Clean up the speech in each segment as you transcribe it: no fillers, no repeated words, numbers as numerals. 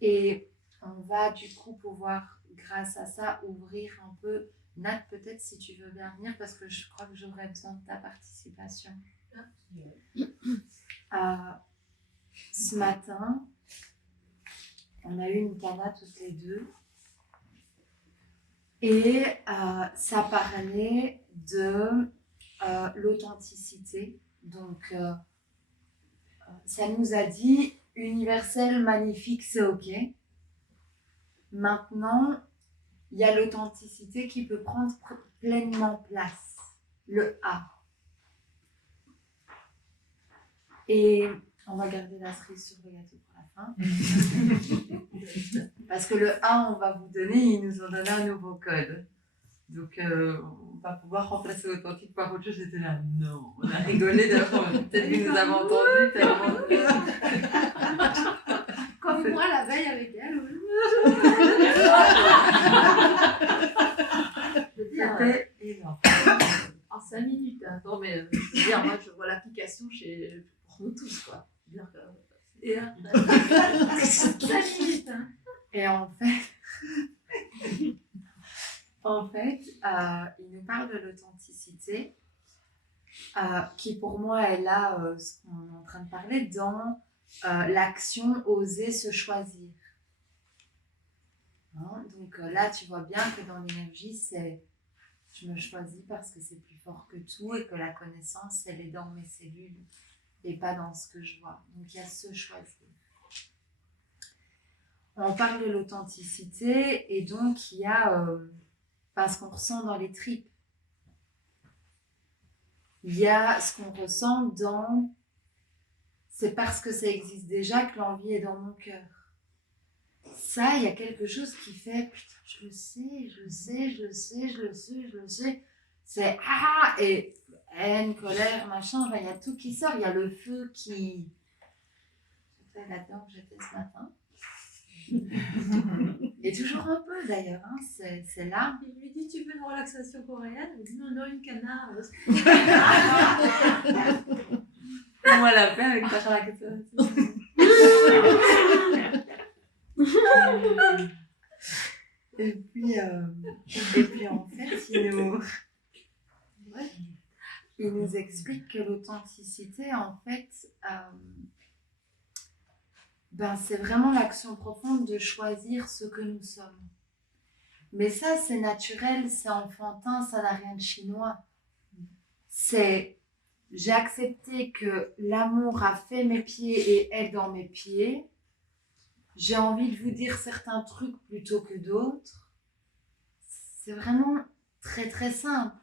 Et on va du coup pouvoir, grâce à ça, ouvrir un peu. Nat, peut-être si tu veux bien venir, parce que je crois que j'aurais besoin de ta participation. Ce matin, on a eu une cana toutes les deux. Et ça parlait de l'authenticité. Donc, ça nous a dit universel, magnifique, c'est OK. Maintenant, il y a l'authenticité qui peut prendre pleinement place. Le A. Et on va garder la cerise sur le gâteau pour la fin. Parce que le A, on va vous donner, ils nous ont donné un nouveau code. Donc, on va pouvoir remplacer authentique par autre chose. J'étais là, non. On a rigolé d'avoir, peut-être que nous avons entendu tellement. Comme moi la veille avec elle. C'était énorme. En 5 minutes. Hein. Non, mais je veux dire, moi, je vois l'application pour nous tous, quoi. Et 5 minutes. Hein. Et en fait, il nous parle de l'authenticité, qui pour moi est là, ce qu'on est en train de parler, dans l'action oser se choisir. Hein? Donc là, tu vois bien que dans l'énergie, c'est je me choisis parce que c'est plus fort que tout et que la connaissance, elle est dans mes cellules et pas dans ce que je vois. Donc il y a se choisir. On parle de l'authenticité et donc il y a ce qu'on ressent dans les tripes. Il y a ce qu'on ressent dans... C'est parce que ça existe déjà que l'envie est dans mon cœur. Ça, il y a quelque chose qui fait, putain, je le sais. C'est et haine, colère, machin, il y a tout qui sort. Il y a le feu qui... C'est là-dedans que j'étais ce matin. Et toujours un peu d'ailleurs, hein, c'est là. Il lui dit, tu veux une relaxation coréenne? Il dit, non, une canard. Moi, la paix avec ta relaxation. Et puis en fait, il nous explique que l'authenticité, en fait, c'est vraiment l'action profonde de choisir ce que nous sommes. Mais ça, c'est naturel, c'est enfantin, ça n'a rien de chinois. J'ai accepté que l'amour a fait mes pieds et est dans mes pieds. J'ai envie de vous dire certains trucs plutôt que d'autres. C'est vraiment très très simple.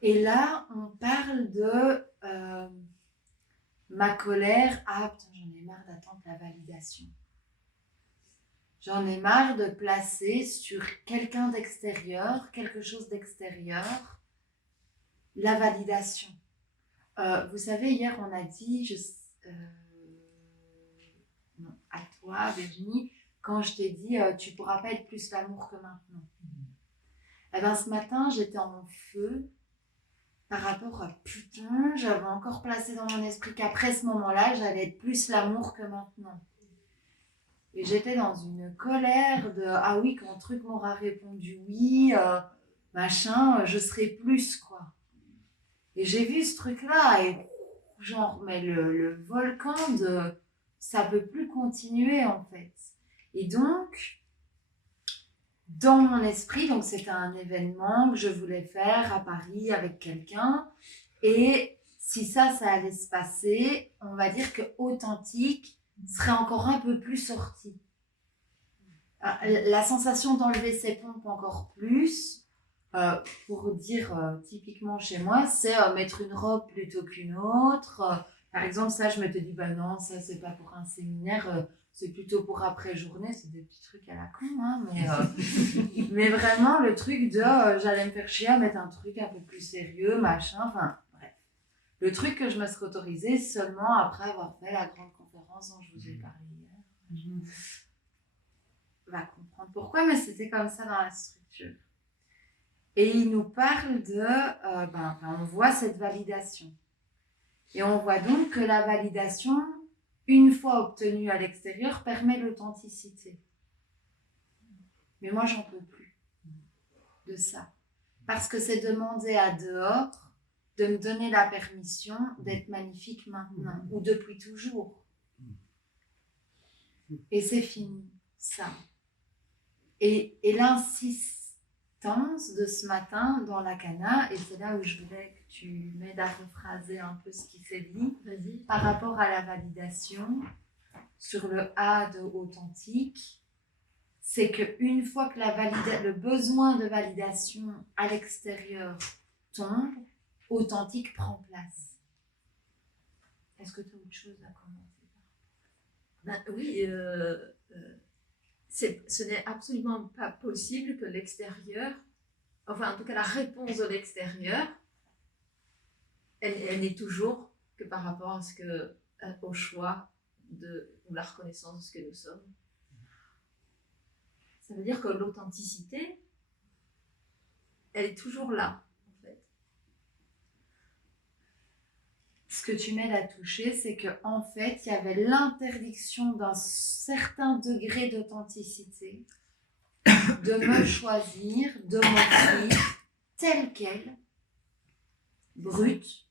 Et là, on parle de ma colère. Ah putain, j'en ai marre d'attendre la validation. J'en ai marre de placer sur quelqu'un d'extérieur, quelque chose d'extérieur, la validation. Vous savez, hier, on a dit, non, à toi, Virginie, quand je t'ai dit, tu ne pourras pas être plus l'amour que maintenant. Eh bien, ce matin, j'étais en feu par rapport à putain, j'avais encore placé dans mon esprit qu'après ce moment-là, j'allais être plus l'amour que maintenant. Et j'étais dans une colère de ah oui, quand le truc m'aura répondu oui, machin, je serai plus quoi. Et j'ai vu ce truc-là et genre, mais le volcan de ça peut plus continuer en fait. Et donc, dans mon esprit, donc c'était un événement que je voulais faire à Paris avec quelqu'un. Et si ça allait se passer, on va dire que authentique serait encore un peu plus sorti. La sensation d'enlever ses pompes encore plus, pour dire typiquement chez moi, c'est mettre une robe plutôt qu'une autre. Par exemple, ça, je m'étais dit, bah non, ça, c'est pas pour un séminaire, c'est plutôt pour après-journée. C'est des petits trucs à la con, hein, mais vraiment, le truc de j'allais me faire chier à mettre un truc un peu plus sérieux, machin, enfin, bref. Le truc que je me serais autorisée seulement après avoir fait la grande conférence dont je vous ai parlé hier. Va comprendre pourquoi, mais c'était comme ça dans la structure. Et il nous parle de, on voit cette validation. Et on voit donc que la validation, une fois obtenue à l'extérieur, permet l'authenticité. Mais moi, j'en peux plus de ça. Parce que c'est demander à dehors de me donner la permission d'être magnifique maintenant, ou depuis toujours. Et c'est fini, ça. Et l'insistance de ce matin dans la cana, et c'est là où je voulais que tu m'aides à rephraser un peu ce qui s'est dit, par rapport à la validation, sur le A de authentique, c'est qu'une fois que le besoin de validation à l'extérieur tombe, authentique prend place. Est-ce que tu as autre chose à commenter? Oui, ce n'est absolument pas possible que l'extérieur, enfin en tout cas la réponse de l'extérieur, elle n'est toujours que par rapport à au choix ou la reconnaissance de ce que nous sommes. Ça veut dire que l'authenticité, elle est toujours là, en fait. Ce que tu m'aides à toucher, c'est qu'en fait, il y avait l'interdiction d'un certain degré d'authenticité, de me choisir, de m'offrir telle qu'elle, brute,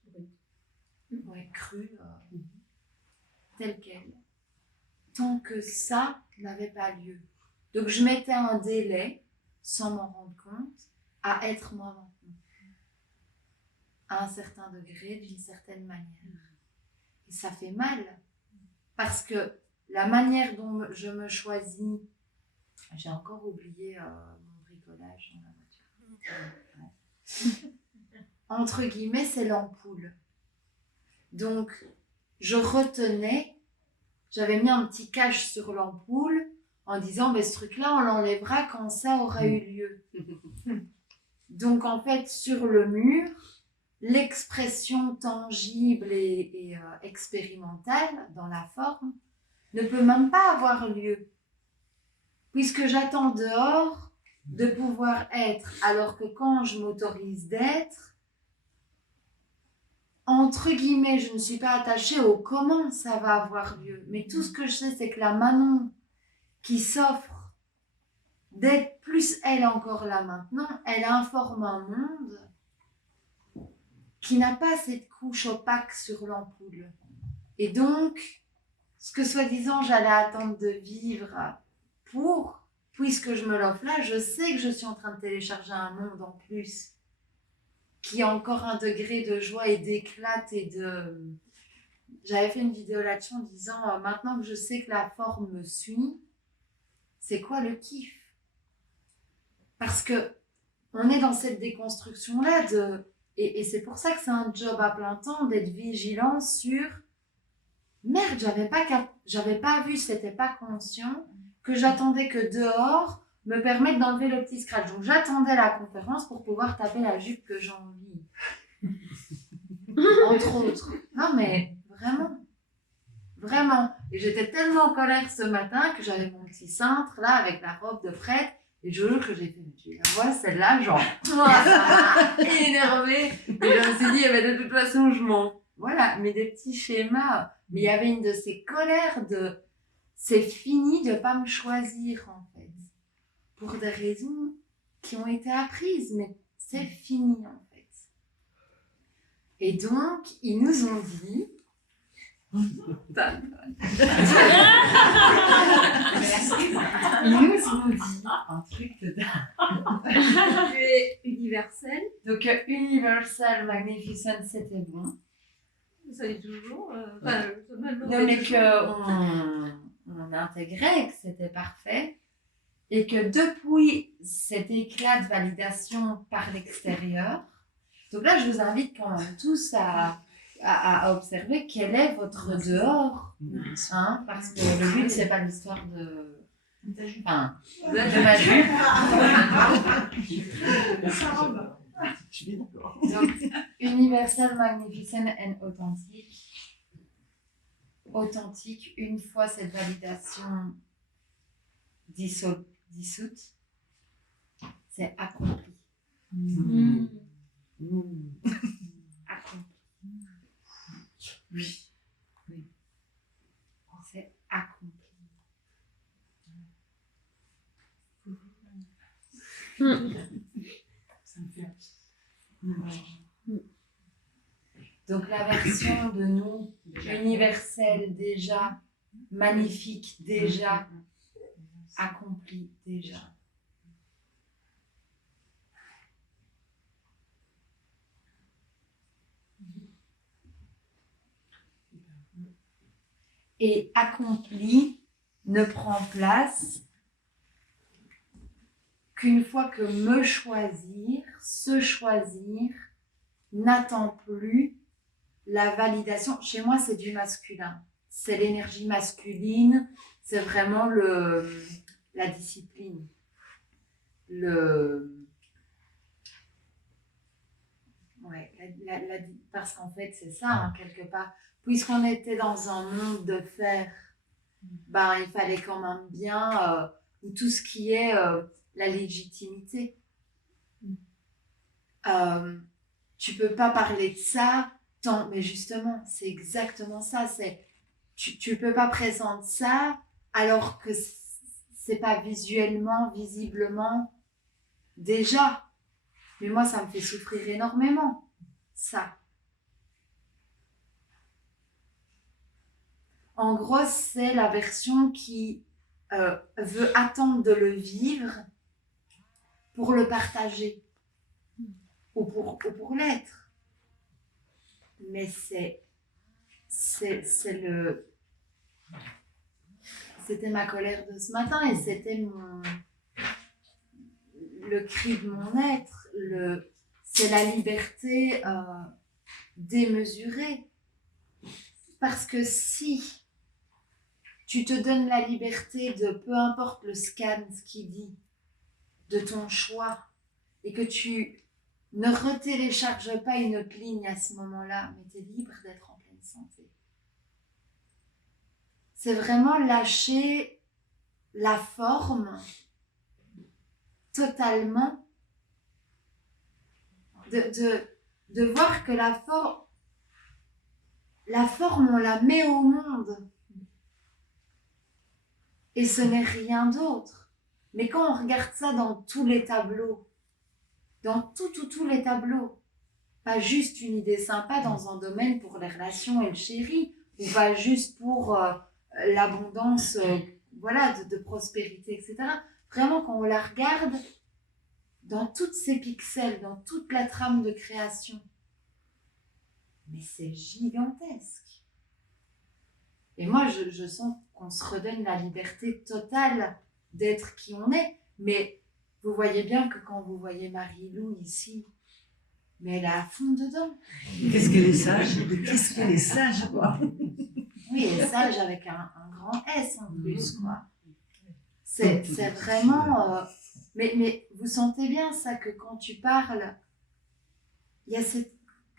ouais, crue, telle qu'elle, tant que ça n'avait pas lieu. Donc je mettais un délai, sans m'en rendre compte, à être moi maintenant, à un certain degré, d'une certaine manière. Et ça fait mal, parce que la manière dont je me choisis, j'ai encore oublié mon bricolage dans la voiture. Entre guillemets, c'est l'ampoule. Donc, je retenais, j'avais mis un petit cache sur l'ampoule en disant, ce truc-là, on l'enlèvera quand ça aura eu lieu. Donc, en fait, sur le mur, l'expression tangible et expérimentale dans la forme ne peut même pas avoir lieu, puisque j'attends dehors de pouvoir être, alors que quand je m'autorise d'être, entre guillemets, je ne suis pas attachée au comment ça va avoir lieu, mais tout ce que je sais, c'est que la Manon qui s'offre d'être plus elle encore là maintenant, elle informe un monde qui n'a pas cette couche opaque sur l'ampoule. Et donc, ce que soi-disant j'allais attendre de vivre puisque je me l'offre là, je sais que je suis en train de télécharger un monde en plus qui a encore un degré de joie et d'éclat et de... J'avais fait une vidéo là-dessus en disant maintenant que je sais que la forme me suit, c'est quoi le kiff? Parce que on est dans cette déconstruction-là et c'est pour ça que c'est un job à plein temps d'être vigilant sur merde, j'avais pas vu, c'était pas conscient que j'attendais que dehors me permette d'enlever le petit scratch. Donc j'attendais la conférence pour pouvoir taper la jupe que j'ai envie. Entre autres. Non mais vraiment. Et j'étais tellement en colère ce matin que j'avais mon petit cintre là avec la robe de prêtre. Et je jure que j'ai fait, tu la vois, celle-là, genre, ça m'a énervée. Et je me suis dit, de toute façon, je m'en... Voilà, mais des petits schémas. Mais il y avait une de ces colères de, c'est fini de pas me choisir, en fait. Pour des raisons qui ont été apprises, mais c'est fini, en fait. Et donc, ils nous ont dit... Ils nous ont dit un truc de dingue. Tu es universel. Donc, Universal Magnificent, c'était bon. Ça dit toujours. Non, mais qu'on intégrait, que c'était parfait. Et que depuis cet éclat de validation par l'extérieur, donc là, je vous invite quand même tous à observer quel est votre dehors, hein, parce que le but, c'est pas l'histoire de... Enfin, de ma jupe. Donc, Universal, Magnificent and Authentique. Authentique, une fois cette validation dissoute, c'est accompli. Accompli. Oui. C'est accompli. Ça me fait... Donc la version de nous, universelle déjà, magnifique déjà, accomplie déjà. Et accompli ne prend place qu'une fois que me choisir, se choisir, n'attend plus la validation. Chez moi, c'est du masculin. C'est l'énergie masculine, c'est vraiment la discipline. Parce qu'en fait, c'est ça, hein, quelque part. Puisqu'on était dans un monde de fer, ben, il fallait quand même bien tout ce qui est la légitimité. Tu peux pas parler de ça tant, mais justement, c'est exactement ça. Tu peux pas présenter ça alors que c'est pas visuellement, visiblement déjà. Mais moi, ça me fait souffrir énormément, ça. En gros, c'est la version qui veut attendre de le vivre pour le partager ou pour l'être. Mais c'était ma colère de ce matin et c'était le cri de mon être. C'est la liberté démesurée. Parce que si tu te donnes la liberté de, peu importe le scan, ce qu'il dit, de ton choix, et que tu ne retélécharges pas une autre ligne à ce moment-là, mais tu es libre d'être en pleine santé. C'est vraiment lâcher la forme totalement, de voir que la forme, on la met au monde. Et ce n'est rien d'autre. Mais quand on regarde ça dans tous les tableaux, dans tous les tableaux, pas juste une idée sympa dans un domaine pour les relations et le chéri, ou pas juste pour l'abondance de prospérité, etc. Vraiment, quand on la regarde dans toutes ces pixels, dans toute la trame de création, mais c'est gigantesque. Et moi, je sens qu'on se redonne la liberté totale d'être qui on est. Mais vous voyez bien que quand vous voyez Marie-Lou ici, mais elle est à fond dedans. Qu'est-ce qu'elle est sage? Qu'est-ce qu'elle est sage, quoi. Oui, elle est sage avec un grand S en plus, quoi. C'est vraiment... mais vous sentez bien ça, que quand tu parles, il y a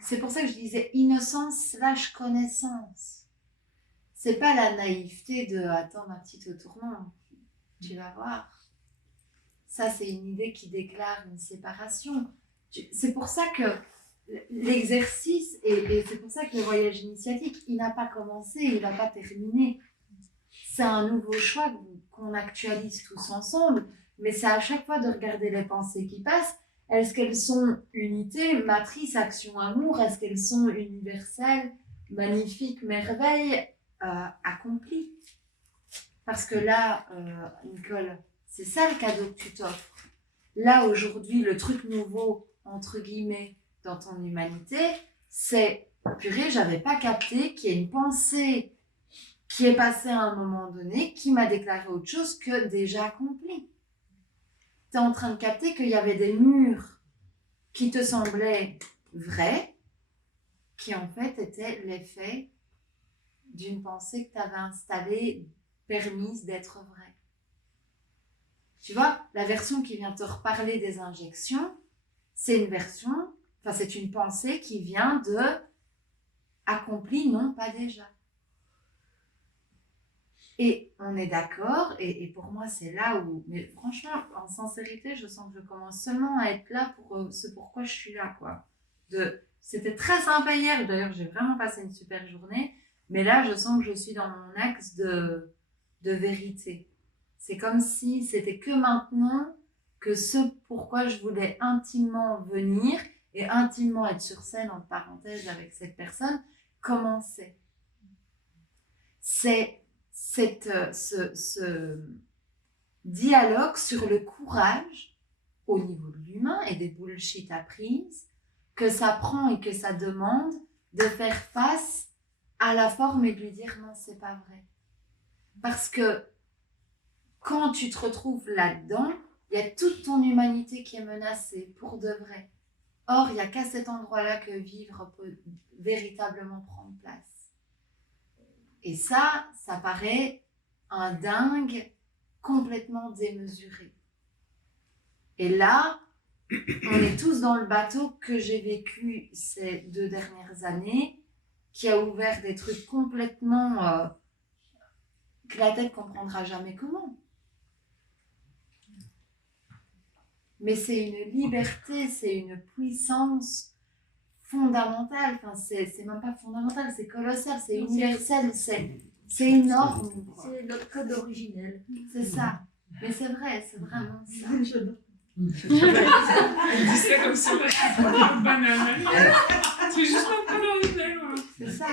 c'est pour ça que je disais innocence / connaissance. C'est pas la naïveté de « attends ma petite au tournant, tu vas voir ». Ça, c'est une idée qui déclare une séparation. C'est pour ça que l'exercice, et c'est pour ça que le voyage initiatique, il n'a pas commencé, il n'a pas terminé. C'est un nouveau choix qu'on actualise tous ensemble, mais c'est à chaque fois de regarder les pensées qui passent. Est-ce qu'elles sont unité, matrice, action, amour? Est-ce qu'elles sont universelles, magnifiques, merveilles, accomplies? Parce que là, Nicole, c'est ça le cadeau que tu t'offres. Là, aujourd'hui, le truc nouveau, entre guillemets, dans ton humanité, c'est « purée, j'avais pas capté qu'il y a une pensée qui est passée à un moment donné, qui m'a déclaré autre chose que déjà accompli. » Tu es en train de capter qu'il y avait des murs qui te semblaient vrais, qui en fait étaient l'effet d'une pensée que tu avais installée, permise d'être vraie. Tu vois, la version qui vient te reparler des injections, c'est une pensée qui vient de accompli, non pas déjà. Et on est d'accord, et pour moi c'est là où, mais franchement, en sincérité, je sens que je commence seulement à être là pour ce pourquoi je suis là, quoi. c'était très sympa hier. D'ailleurs, j'ai vraiment passé une super journée. Mais là, je sens que je suis dans mon axe de vérité. C'est comme si c'était que maintenant que ce pourquoi je voulais intimement venir et intimement être sur scène, entre parenthèses, avec cette personne, commençait. C'est ce dialogue sur le courage au niveau de l'humain et des bullshit apprises que ça prend et que ça demande de faire face à la forme et de lui dire non, c'est pas vrai. Parce que quand tu te retrouves là-dedans, il y a toute ton humanité qui est menacée pour de vrai. Or, il n'y a qu'à cet endroit-là que vivre peut véritablement prendre place. Et ça paraît un dingue complètement démesuré. Et là, on est tous dans le bateau que j'ai vécu ces 2 dernières années, qui a ouvert des trucs complètement que la tête comprendra jamais comment. Mais c'est une liberté, c'est une puissance fondamentale. Enfin, c'est même pas fondamental, c'est colossal, c'est universel, c'est énorme. C'est notre code originel. C'est ça. Mais c'est vrai, c'est vraiment ça. Elle dit ça comme ça, une banane. Tu es juste pas dans C'est ça.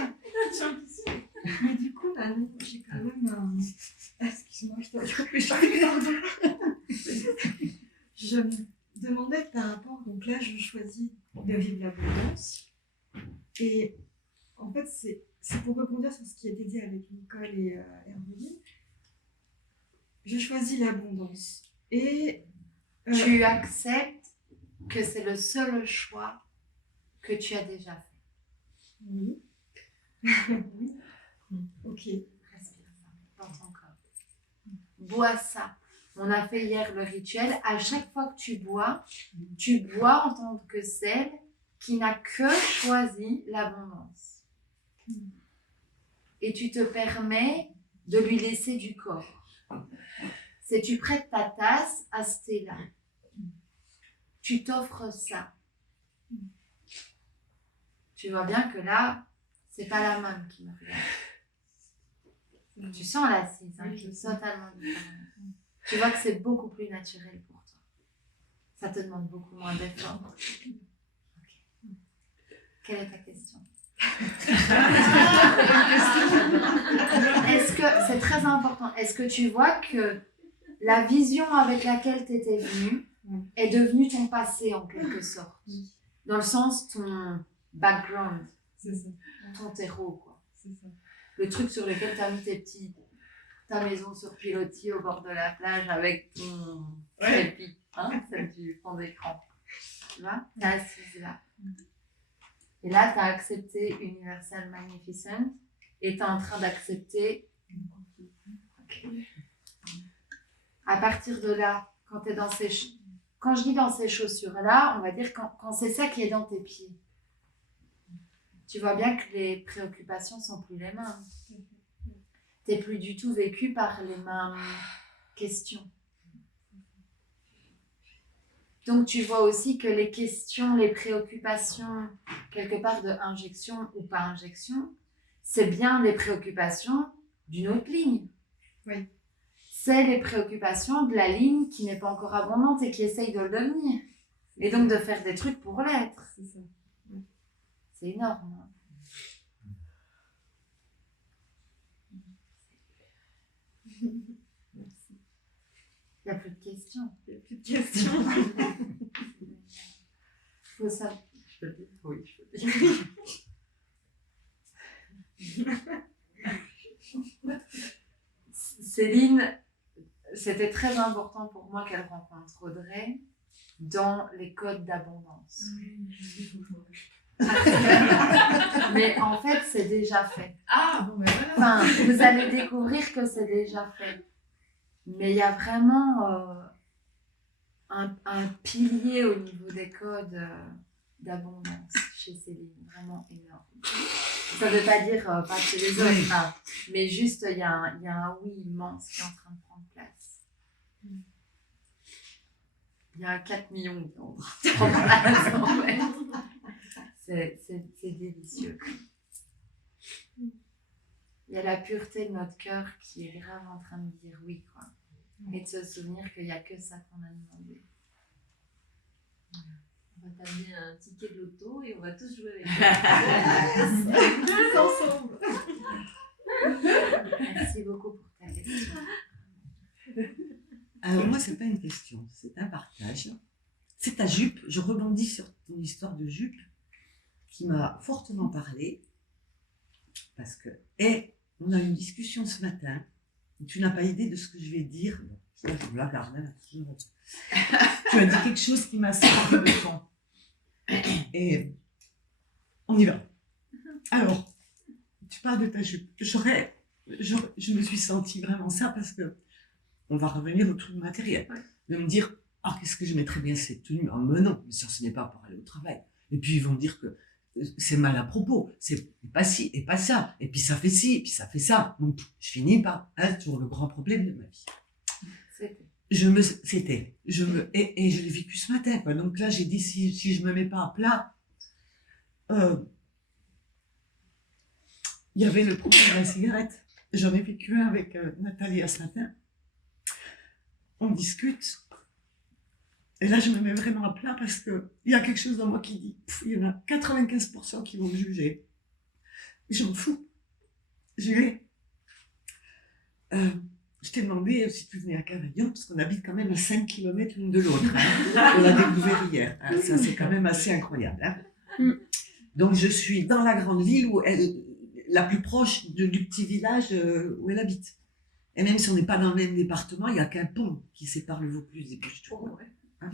Mais du coup, j'ai quand même excuse-moi, je dois réfléchir, pardon. Je me demandais par rapport, donc là, je choisis de vivre l'abondance. Et en fait, c'est pour rebondir sur ce qui a été dit avec Nicole et Hermeline. Je choisis l'abondance. Et tu acceptes que c'est le seul choix que tu as déjà fait. Oui. Oui. Ok. Respire ça dans ton corps. Bois ça. On a fait hier le rituel. À chaque fois que tu bois en tant que celle qui n'a que choisi l'abondance. Et tu te permets de lui laisser du corps. C'est tu prêtes ta tasse à ce thé-là. Tu t'offres ça. Tu vois bien que là, c'est pas la même qui me regarde. Tu sens l'assise, hein, qui est totalement différente. Tu vois que c'est beaucoup plus naturel pour toi. Ça te demande beaucoup moins d'efforts. Okay. Quelle est ta question? Est-ce que, c'est très important, est-ce que tu vois que la vision avec laquelle tu étais venue est devenue ton passé en quelque sorte? Dans le sens, ton background, ton terreau, quoi. C'est ça. Le truc sur lequel tu as mis ta maison sur pilotis au bord de la plage avec ton crépi, hein, celle du fond d'écran. Tu vois, tu es assise là. Et là, tu as accepté Universal Magnificent et tu es en train d'accepter. Okay. À partir de là, quand tu es dans ces quand je dis dans ces chaussures-là, on va dire quand c'est ça qui est dans tes pieds. Tu vois bien que les préoccupations sont plus les mêmes. Tu n'es plus du tout vécu par les mêmes questions. Donc tu vois aussi que les questions, les préoccupations, quelque part de injection ou pas injection, c'est bien les préoccupations d'une autre ligne. Oui. C'est les préoccupations de la ligne qui n'est pas encore abondante et qui essaye de le devenir. Et donc de faire des trucs pour l'être. C'est ça. Oui. C'est énorme. Hein. Merci. Il n'y a plus de questions. Il n'y a plus de questions. Faut ça. Je peux le dire? Oui, je peux le dire. Céline, c'était très important pour moi qu'elle rencontre Audrey dans les codes d'abondance. Mais en fait, c'est déjà fait. Ah, bon, ben voilà. Enfin, vous allez découvrir que c'est déjà fait. Mais il y a vraiment un pilier au niveau des codes d'abondance chez Céline, vraiment énorme. Ça ne veut pas dire pas chez les autres, hein, mais juste il y a un oui immense qui est en train de prendre place. Il y a 4 millions qui sont en train de prendre place en fait. C'est délicieux. Il y a la pureté de notre cœur qui est grave en train de dire oui, quoi. Et de se souvenir qu'il n'y a que ça qu'on a demandé. On va t'amener un ticket de loto et on va tous jouer avec Tous ensemble. Merci beaucoup pour ta question. Alors moi, c'est pas une question, c'est un partage. C'est ta jupe, je rebondis sur ton histoire de jupe qui m'a fortement parlé parce que, on a eu une discussion ce matin, et tu n'as pas idée de ce que je vais dire. Bon, je vous la garde, hein, tu as dit quelque chose qui m'a sorti de ton. Et on y va. Alors, tu parles de ta jupe. Je me suis sentie vraiment ça parce que on va revenir au truc matériel. De me dire, qu'est-ce que je mettrais bien cette tenue? Mais non, mais ça, ce n'est pas pour aller au travail. Et puis, ils vont dire que c'est mal à propos, c'est pas ci et pas ça. Et puis, ça fait ci, et puis ça fait ça. Donc, je finis par, toujours le grand problème de ma vie. Et je l'ai vécu ce matin, quoi. Donc là, j'ai dit, si je me mets pas à plat, il y avait le problème de la cigarette. J'en ai vécu un avec Nathalie ce matin. On discute. Et là, je me mets vraiment à plat parce qu'il y a quelque chose dans moi qui dit, il y en a 95% qui vont me juger. Je m'en fous. Je t'ai demandé si tu venais à Cavaillon, parce qu'on habite quand même à 5 km l'une de l'autre. Hein. On l'a découvert hier. Hein. Ça, c'est quand même assez incroyable. Hein. Donc, je suis dans la grande ville la plus proche du petit village où elle habite. Et même si on n'est pas dans le même département, il n'y a qu'un pont qui sépare le Vaucluse des Bouches-du-Rhône. Hein.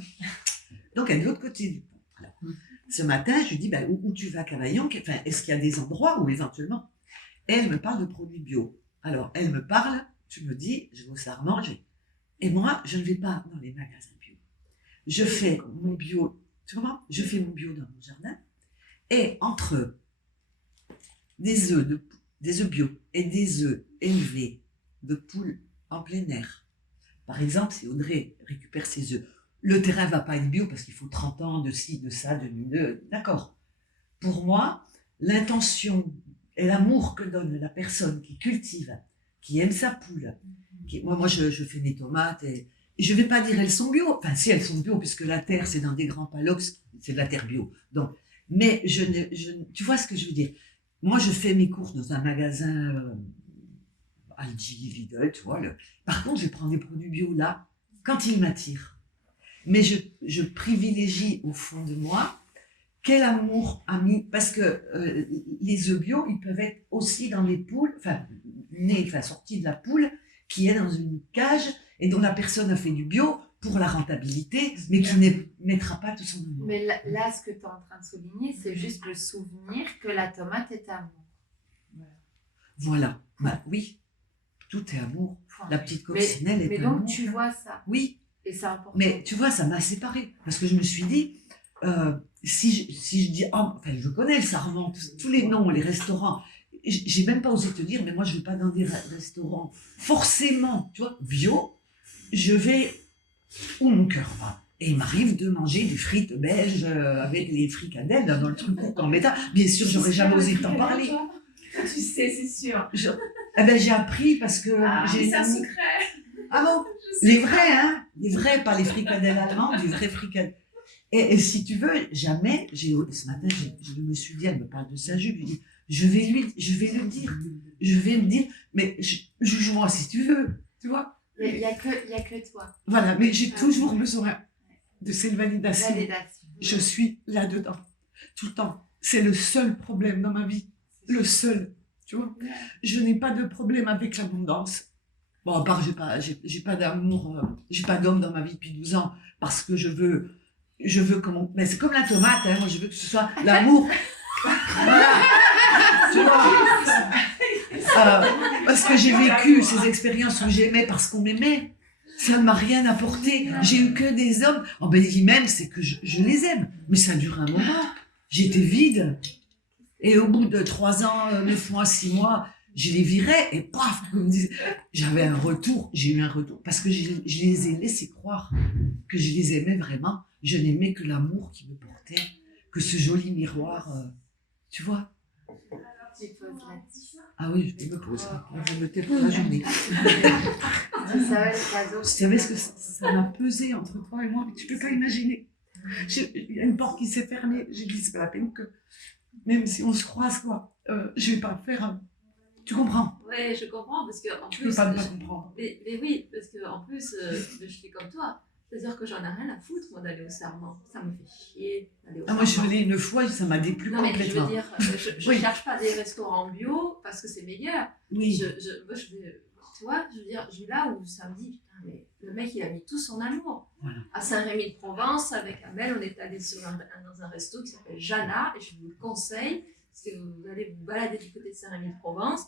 Donc, elle est de l'autre côté du pont. Alors, ce matin, je lui dis, où tu vas à Cavaillon? Est-ce qu'il y a des endroits où éventuellement... Et elle me parle de produits bio. Alors, elle me parle... Tu me dis, je vais au Sarre-Manger. Et moi, je ne vais pas dans les magasins bio. Je fais mon bio, tu comprends? Je fais mon bio dans mon jardin. Et entre des œufs bio et des œufs élevés de poules en plein air. Par exemple, si Audrey récupère ses œufs, le terrain ne va pas être bio parce qu'il faut 30 ans de ci, de ça, d'accord. Pour moi, l'intention et l'amour que donne la personne qui cultive, qui aime sa poule. Moi, je fais mes tomates et je ne vais pas dire elles sont bio. Enfin, si elles sont bio, puisque la terre, c'est dans des grands palox, c'est de la terre bio. Donc, mais tu vois ce que je veux dire? Moi, je fais mes courses dans un magasin Aldi, Lidl, tu vois. Par contre, je prends des produits bio là, quand ils m'attirent. Mais je privilégie au fond de moi quel amour a mis, parce que les œufs bio, ils peuvent être aussi dans les poules, sortis de la poule, qui est dans une cage et dont la personne a fait du bio pour la rentabilité, mais qui ne mettra pas tout son amour. Mais là, ce que tu es en train de souligner, c'est juste le souvenir que la tomate est amour. Voilà. Oui, tout est amour. La petite coccinelle est amour. Mais donc, tu vois ça. Oui. Et c'est important. Mais tu vois, ça m'a séparée. Parce que je me suis dit, si je dis, je connais le Sarre-Manger, tous les noms, les restaurants, j'ai même pas osé te dire, mais moi je vais pas dans des restaurants forcément, tu vois, bio, je vais où mon cœur va. Et il m'arrive de manger des frites belges avec les fricadelles dans le truc en métal. Bien sûr, j'aurais jamais osé t'en parler. Tu sais, c'est sûr. J'ai appris parce que c'est un secret. Ah bon? Les vrais, hein? Les vrais, pas les fricadelles allemandes, les vrais fricadelles. Et si tu veux, jamais, ce matin, je me suis dit, elle me parle de sa jupe, je dis, je vais me dire, mais juge-moi si tu veux, tu vois. Il n'y a que toi. Voilà, mais j'ai toujours besoin de cette validation. Validation. Je suis là-dedans, tout le temps. C'est le seul problème dans ma vie, le seul, tu vois. Je n'ai pas de problème avec l'abondance. Bon, à part, j'ai pas d'amour, j'ai pas d'homme dans ma vie depuis 12 ans, parce que je veux mais c'est comme la tomate, hein, moi je veux que ce soit l'amour. Voilà. Tu vois, parce que j'ai vécu ces expériences où j'aimais parce qu'on m'aimait. Ça ne m'a rien apporté. J'ai eu que des hommes. Ils m'aiment, c'est que je les aime. Mais ça dure un moment. J'étais vide. Et au bout de 3 ans, 9 mois, 6 mois, je les virais et paf, j'avais un retour. J'ai eu un retour. Parce que je les ai laissés croire que je les aimais vraiment. Je n'aimais que l'amour qui me portait. que ce joli miroir, tu vois. Tu poses là-dessus. Ah oui, je me pose. Je me tais toute la journée. Tu savais le cadeau. Tu savais ce que ça m'a pesé entre toi et moi, mais tu peux pas imaginer. Il y a une porte qui s'est fermée. J'ai dit, c'est pas la peine que, même si on se croise, quoi, je vais pas faire. Tu comprends? Ouais, je comprends parce que en Tu plus. peux pas ne pas comprendre. Mais oui, parce que en plus, je suis comme toi. C'est-à-dire que j'en ai rien à foutre, moi, d'aller au serment. Ça me fait chier d'aller au Ah, moi, je suis serment. allée une fois et ça m'a déplu Non, mais je complètement. veux dire, je Oui. cherche pas des restaurants bio parce que c'est meilleur. Oui. Moi, tu vois, je veux dire, je vais là où ça me dit, putain, mais le mec, il a mis tout son amour. Voilà. À Saint-Rémy-de-Provence, avec Amel, on est allé dans un resto qui s'appelle Jana, et je vous le conseille, parce que vous allez vous balader du côté de Saint-Rémy-de-Provence.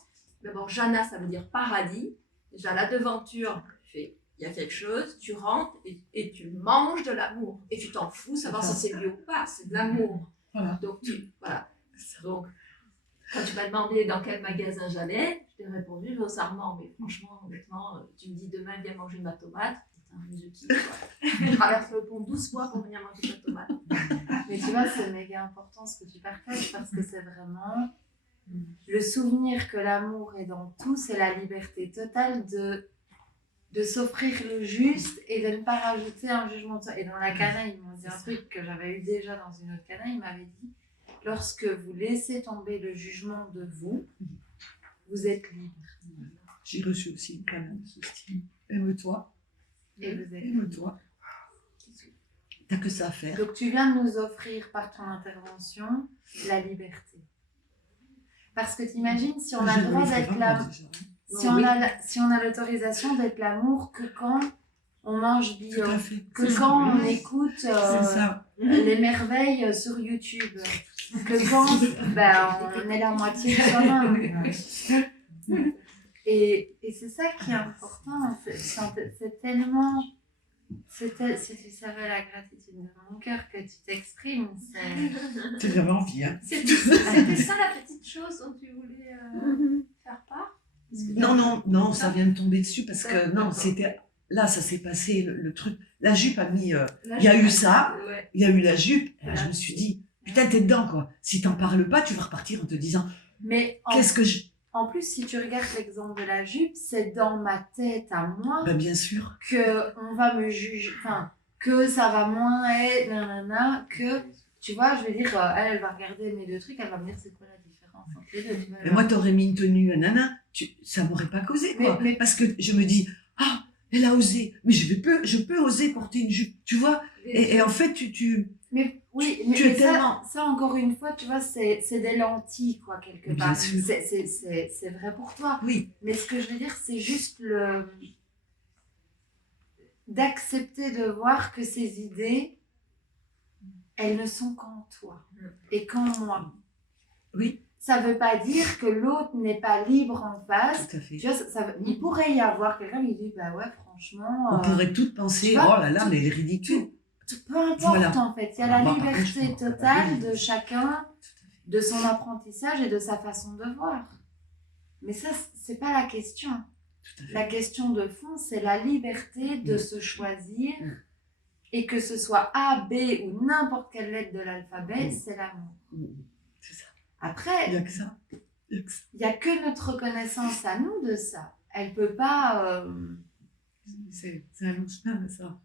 D'abord, Jana, ça veut dire paradis. Déjà, la devanture, il y a quelque chose, tu rentres et tu manges de l'amour. Et tu t'en fous, savoir si c'est bio ou pas, c'est de l'amour. Voilà. Donc, Donc, quand tu m'as demandé dans quel magasin j'allais, je t'ai répondu, je vais au Sarment. Mais franchement, honnêtement, tu me dis demain, viens manger ma tomate. Putain, mais je kiffe, quoi. Je traverse le pont 12 fois pour venir manger ma tomate. Mais tu vois, c'est méga important ce que tu partages parce que c'est vraiment le souvenir que l'amour est dans tout, c'est la liberté totale de s'offrir le juste et de ne pas rajouter un jugement de soi. Et dans la cana, ils m'ont dit un truc que j'avais eu déjà dans une autre cana, ils m'avaient dit, lorsque vous laissez tomber le jugement de vous, vous êtes libre. J'ai reçu aussi une canne de ce style. Aime-toi. Et vous êtes libre. Aime-toi. T'as que ça à faire. Donc tu viens de nous offrir par ton intervention la liberté. Parce que t'imagines, si on a le droit d'être là, si on a l'autorisation d'être l'amour que quand on mange bio, Tout à fait. que quand on écoute C'est ça. les merveilles sur YouTube, que quand on est la moitié de soi-même. Et c'est ça qui est important. C'est tellement... Si tu savais la gratitude de mon cœur que tu t'exprimes, c'est... Tu avais envie, hein. C'était ça la petite chose dont tu voulais faire part? Non, ça vient de tomber dessus parce que non, c'était là, ça s'est passé le truc. La jupe a mis. Il y a eu ça, Ouais. il y a eu la jupe. Et là, je me suis dit, putain, t'es dedans quoi. Si t'en parles pas, tu vas repartir en te disant, Mais qu'est-ce que je. en plus, si tu regardes l'exemple de la jupe, c'est dans ma tête à moi Ben bien sûr. qu'on va me juger, enfin, que ça va moins être nanana, que, tu vois, je veux dire, elle va regarder mes deux trucs, elle va me dire c'est quoi la différence entre les deux. Tu vois, Mais moi, t'aurais mis une tenue, nana, ça m'aurait pas causé quoi. Mais- Parce que je me dis, ah, elle a osé, mais je peux oser porter une jupe, tu vois. Et en fait, Mais oui, Tu es mais tellement- ça, encore une fois, tu vois, c'est des lentilles, quoi, quelque Bien part. sûr. C'est vrai pour toi. oui, Mais ce que je veux dire, c'est juste d'accepter de voir que ces idées, elles ne sont qu'en toi et qu'en moi. oui, Ça ne veut pas dire que l'autre n'est pas libre en face. tout à fait. Tu vois, il pourrait y avoir quelqu'un qui dit, bah ouais, franchement... On pourrait toutes penser, tu vois, oh là là, mais elle est ridicule. Peu importe Voilà. en fait, il y a Alors, la moi, par contre, je liberté comprends pas totale bien. de chacun, de son apprentissage et de sa façon de voir. Mais ça, c'est pas la question. Tout à fait. La question de fond, c'est la liberté de se choisir et que ce soit A, B ou n'importe quelle lettre de l'alphabet, c'est l'amour. C'est ça. Après, Il n'y a que ça. Il y a que ça. il n'y a que notre reconnaissance à nous de ça. Elle peut pas... C'est un long chemin, ça.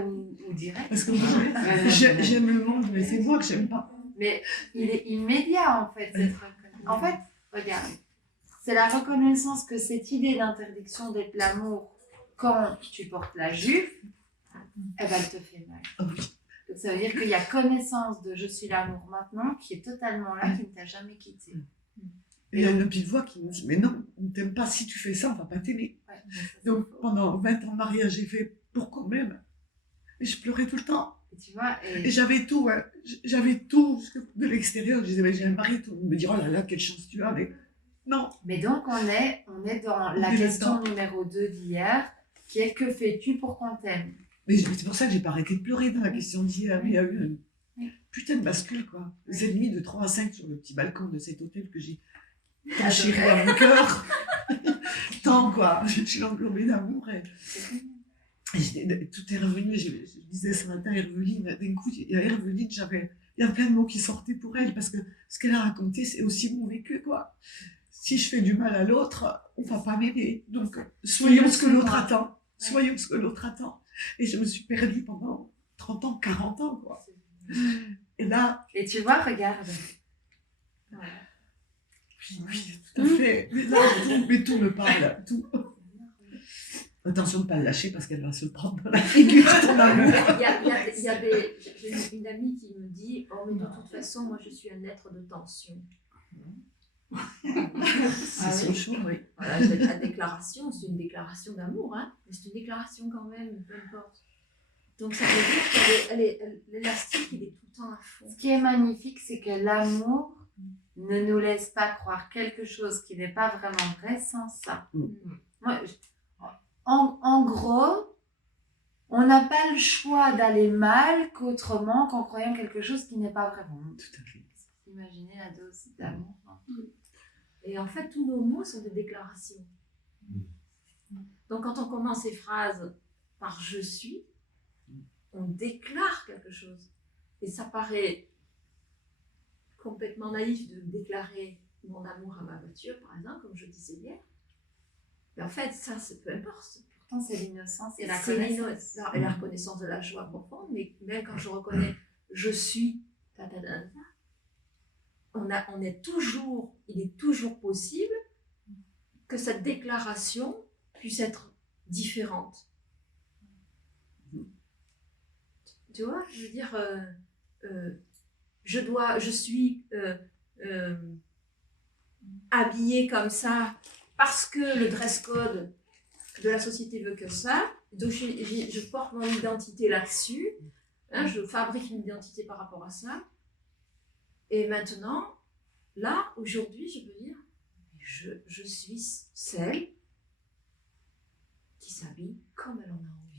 ou direct. Parce que moi, j'aime le monde, mais c'est moi que j'aime pas. Mais il est immédiat en fait, cette reconnaissance. En fait, regarde, c'est la reconnaissance que cette idée d'interdiction d'être l'amour quand tu portes la jupe, elle te fait mal. Oh oui. Donc ça veut dire qu'il y a connaissance de je suis l'amour maintenant qui est totalement là, qui ne t'a jamais quitté. Et il y a une petite voix qui me dit, mais non, on ne t'aime pas, si tu fais ça, on va pas t'aimer. Ouais, mais ça, c'est Donc faux. pendant 20 ans de mariage, j'ai fait, pourquoi même? Et je pleurais tout le temps. Et tu vois, Et j'avais tout, hein. J'avais tout de l'extérieur. Je disais, mais j'ai un mari, tout le monde me dit, oh là là, quelle chance tu as. Mais non, mais donc on est dans la est question là-dedans. numéro 2 d'hier, qui est que fais-tu pour qu'on t'aime? mais c'est pour ça que j'ai pas arrêté de pleurer dans la question d'hier. Il y a eu une putain de bascule, quoi. Les ennemis de 3 à 5 sur le petit balcon de cet hôtel que j'ai tant chéri à mon cœur. Tant, quoi. Je suis englobée d'amour. Tout est revenu. Je disais ce matin à Herveline, d'un coup, à Herveline, il y a plein de mots qui sortaient pour elle, parce que ce qu'elle a raconté, c'est aussi mon vécu, quoi. Si je fais du mal à l'autre, on va pas m'aider. Donc, soyons ce que l'autre attend. Soyons ce que l'autre attend. Et je me suis perdue pendant 30 ans, 40 ans, quoi. Et là... Et tu vois, regarde. Voilà. Oui, tout à fait. Mais là, tout me parle, tout. Attention de ne pas le lâcher parce qu'elle va se prendre dans la figure, ton amour. J'ai une amie qui me dit, oh mais de toute façon, moi je suis un être de tension. C'est chaud, oui. Voilà, la déclaration, c'est une déclaration d'amour, hein, mais c'est une déclaration quand même, peu importe. Donc ça veut dire que l'élastique, il est tout le temps à fond. Ce qui est magnifique, c'est que l'amour ne nous laisse pas croire quelque chose qui n'est pas vraiment vrai sans ça. Moi, en gros, on n'a pas le choix d'aller mal qu'autrement qu'en croyant quelque chose qui n'est pas vrai. Tout à fait. Imaginez la dose d'amour. Et en fait, tous nos mots sont des déclarations. Donc quand on commence ces phrases par « je suis », on déclare quelque chose. Et ça paraît complètement naïf de déclarer mon amour à ma voiture, par exemple, comme je disais hier. Mais en fait, ça, c'est peu importe. Pourtant, c'est l'innocence et la C'est connaissance. et la reconnaissance de la joie profonde, mais même quand je reconnais « je suis », il est toujours possible que cette déclaration puisse être différente. Tu vois, je veux dire, je suis habillée comme ça parce que le dress code de la société veut que ça, donc je porte mon identité là-dessus, hein, je fabrique une identité par rapport à ça, et maintenant, là, aujourd'hui, je peux dire, je suis celle qui s'habille comme elle en a envie.